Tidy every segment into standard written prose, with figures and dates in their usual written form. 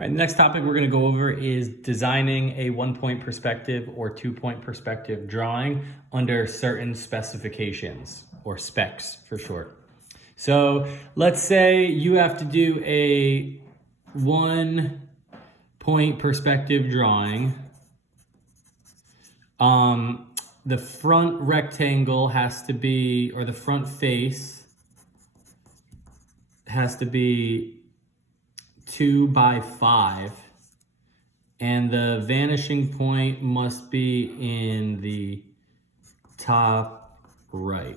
All right, the next topic we're going to go over is designing a 1-point perspective or 2-point perspective drawing under certain specifications, or specs for short. So let's say you have to do a 1-point perspective drawing. The front rectangle has to be, or the front face has to be 2 by 5, and the vanishing point must be in the top right.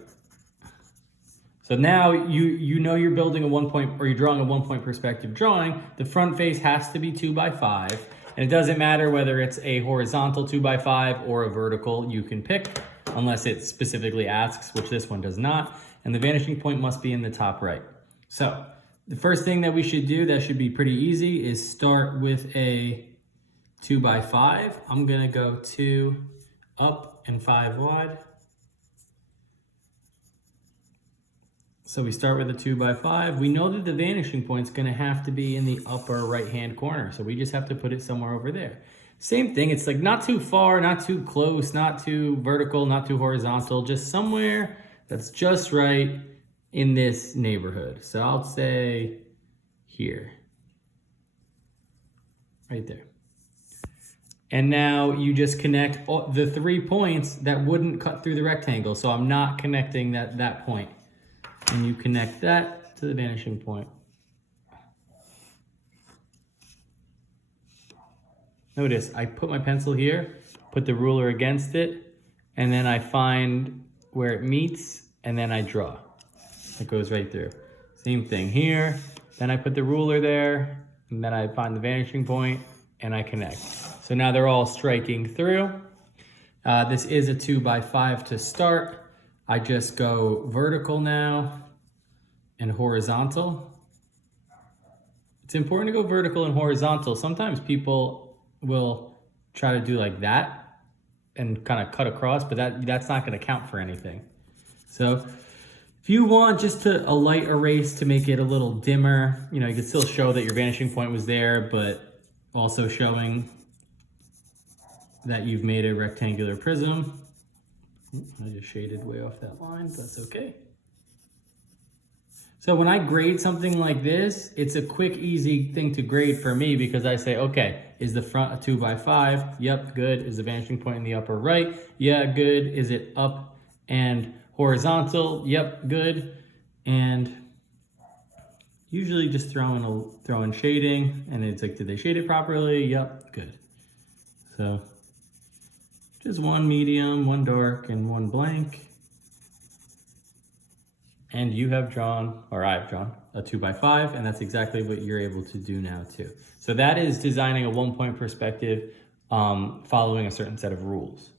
So now you know you're building a 1-point, or you're drawing a 1-point perspective drawing. The front face has to be 2 by 5, and it doesn't matter whether it's a horizontal 2 by 5 or a vertical. You can pick, unless it specifically asks, which this one does not. And the vanishing point must be in the top right. So the first thing that we should do, that should be pretty easy, is start with a 2 by 5. I'm gonna go 2 up and 5 wide. So we start with a 2 by 5. We know that the vanishing point is gonna have to be in the upper right-hand corner. So we just have to put it somewhere over there. Same thing, it's like not too far, not too close, not too vertical, not too horizontal, just somewhere that's just right in this neighborhood. So I'll say here, right there. And now you just connect the 3 points that wouldn't cut through the rectangle. So I'm not connecting that point. And you connect that to the vanishing point. Notice I put my pencil here, put the ruler against it, and then I find where it meets, and then I draw. It goes right through. Same thing here. Then I put the ruler there, and then I find the vanishing point, and I connect. So now they're all striking through. This is a 2 by 5 to start. I just go vertical now and horizontal. It's important to go vertical and horizontal. Sometimes people will try to do like that and kind of cut across, but that's not going to count for anything. So if you want just a light erase to make it a little dimmer, you can still show that your vanishing point was there, but also showing that you've made a rectangular prism. I just shaded way off that line, but that's okay. So when I grade something like this, it's a quick, easy thing to grade for me, because I say, okay, is the front a 2 by 5? Yep, good. Is the vanishing point in the upper right? Yeah, good. Is it up and horizontal? Yep, good. And usually just throw in shading, and it's like, did they shade it properly? Yep, good. So just one medium, one dark, and one blank. And you have drawn, or I've drawn, a 2 by 5, and that's exactly what you're able to do now too. So that is designing a 1-point perspective following a certain set of rules.